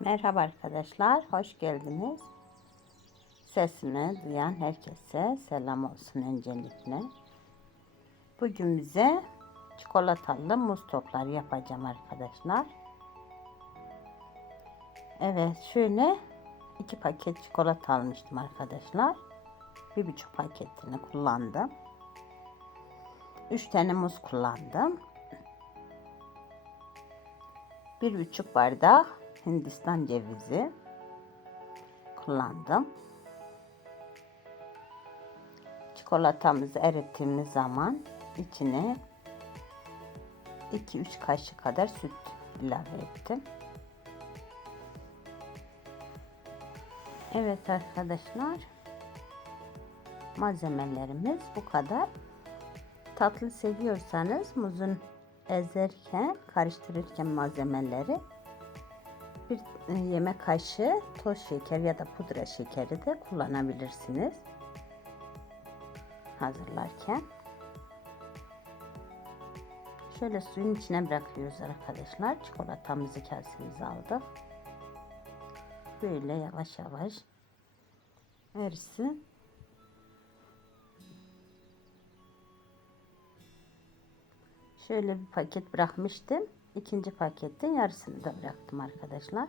Merhaba arkadaşlar, hoş geldiniz. Sesimi duyan herkese selam olsun öncelikle. Bugün bize çikolatalı muz topları yapacağım arkadaşlar. Evet, şöyle iki paket çikolata almıştım arkadaşlar. Bir buçuk paketini kullandım. Üç tane muz kullandım. Bir buçuk bardak Hindistan cevizi kullandım. Çikolatamızı erittiğimiz zaman içine 2-3 kaşık kadar süt ilave ettim. Evet arkadaşlar malzemelerimiz bu kadar. Tatlı seviyorsanız muzun ezerken karıştırırken malzemeleri bir e, yemek kaşığı toz şeker ya da pudra şekeri de kullanabilirsiniz. Hazırlarken. Şöyle suyun içine bırakıyoruz arkadaşlar. Çikolatamızı kasemize aldık. Böyle yavaş yavaş erisin. Şöyle bir paket bırakmıştım. İkinci paketin yarısını da bıraktım arkadaşlar.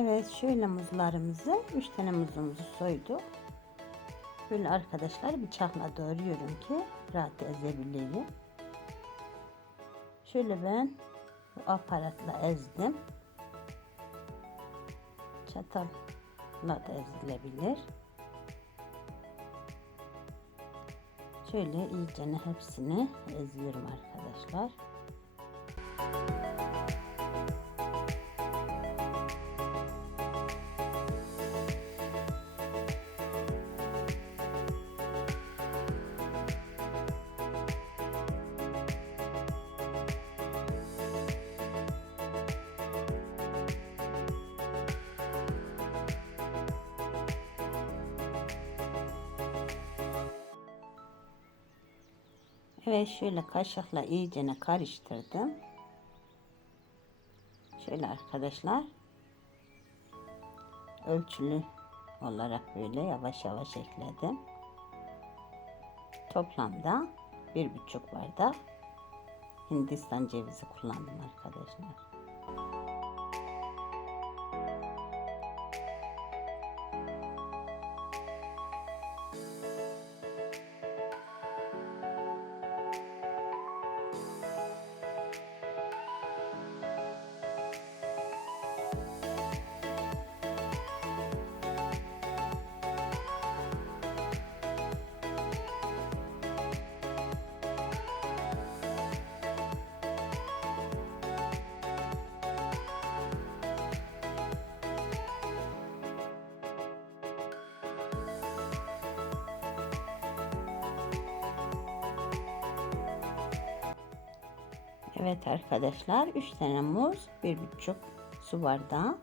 Evet şöyle muzlarımızı 3 tane muzumuzu soyduk. Böyle arkadaşlar bıçakla doğruyorum ki rahat ezebileyim. Şöyle ben bu aparatla ezdim. Çatalla da ezilebilir. Şöyle iyice hepsini eziyorum arkadaşlar. Evet şöyle kaşıkla iyicene karıştırdım. Şöyle arkadaşlar ölçülü olarak böyle yavaş yavaş ekledim. Toplamda bir buçuk bardak Hindistan cevizi kullandım arkadaşlar. Evet arkadaşlar 3 tane muz, 1,5 su bardağı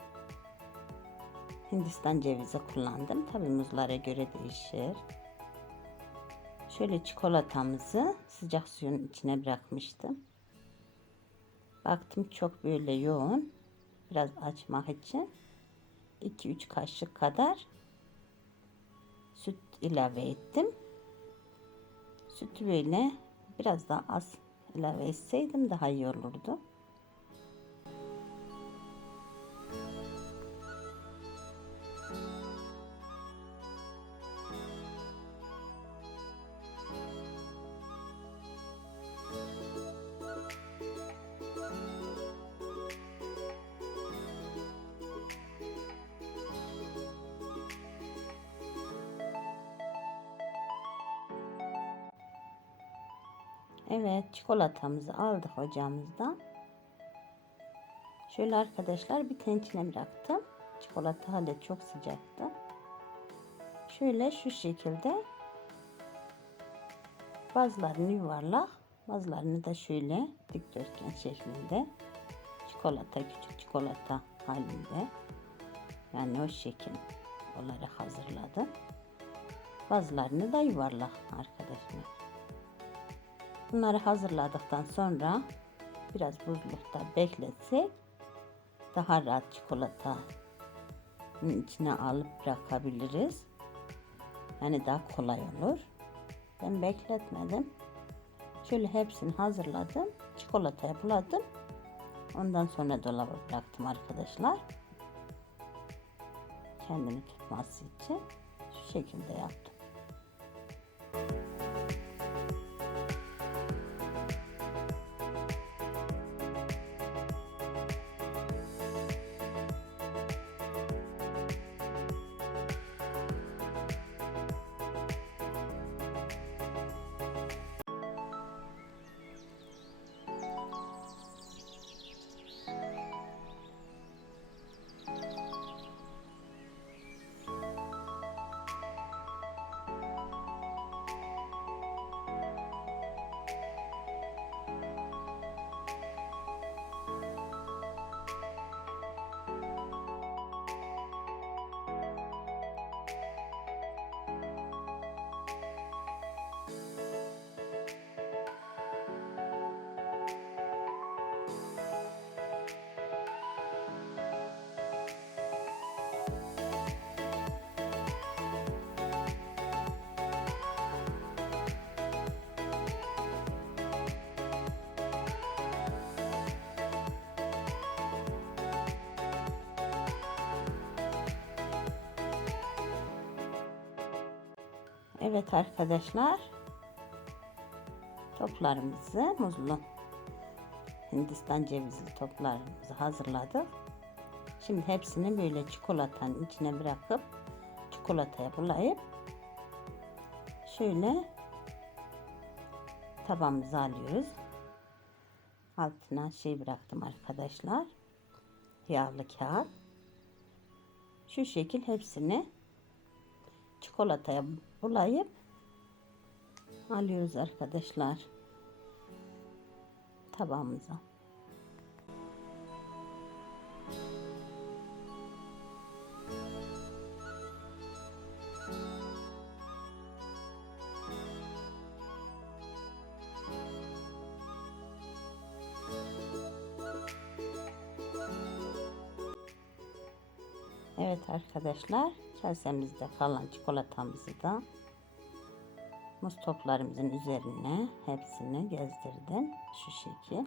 Hindistan cevizi kullandım. Tabi muzlara göre değişir. Şöyle çikolatamızı sıcak suyun içine bırakmıştım. Baktım çok böyle yoğun. Biraz açmak için 2-3 kaşık kadar süt ilave ettim. Sütü böyle biraz daha az ilave etseydim daha iyi olurdu. Evet çikolatamızı aldık ocağımızdan. Şöyle arkadaşlar bir tençine bıraktım. Çikolata hala çok sıcaktı. Şöyle şu şekilde bazılarını yuvarlak bazılarını da şöyle dikdörtgen şeklinde çikolata küçük çikolata halinde yani o şekil olarak hazırladım. Bazılarını da yuvarlak arkadaşlar. Bunları hazırladıktan sonra biraz buzlukta bekletsek daha rahat çikolata içine alıp bırakabiliriz. Yani daha kolay olur. Ben bekletmedim. Şöyle hepsini hazırladım. Çikolata yapıladım. Ondan sonra dolaba bıraktım arkadaşlar. Kendini tutması için şu şekilde yaptım. Evet arkadaşlar. Toplarımızı muzlu Hindistan cevizli toplarımızı hazırladık. Şimdi hepsini böyle çikolatanın içine bırakıp çikolataya bulayıp şöyle tabağımıza alıyoruz. Altına şey bıraktım arkadaşlar. Yağlı kağıt. Şu şekil hepsini çikolataya bulayıp alıyoruz arkadaşlar. Tabağımıza. Evet arkadaşlar kasemizde kalan çikolatamızı da muz toplarımızın üzerine hepsini gezdirdim şu şekil.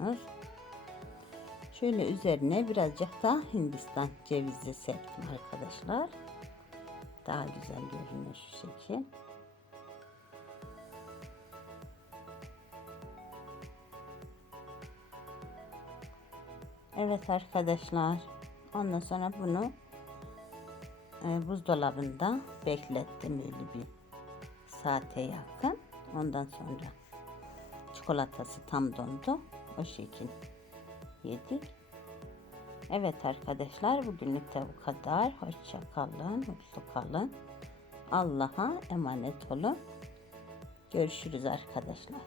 Görüyorsunuz. Şöyle üzerine birazcık da Hindistan cevizi serptim arkadaşlar. Daha güzel görünüyor şu şekil. Evet arkadaşlar. Ondan sonra bunu e, buzdolabında beklettim öyle bir saate yakın. Ondan sonra çikolatası tam dondu. O şekil yedik. Evet arkadaşlar bugünlük de bu kadar. Hoşça kalın, mutlu kalın. Allah'a emanet olun. Görüşürüz arkadaşlar.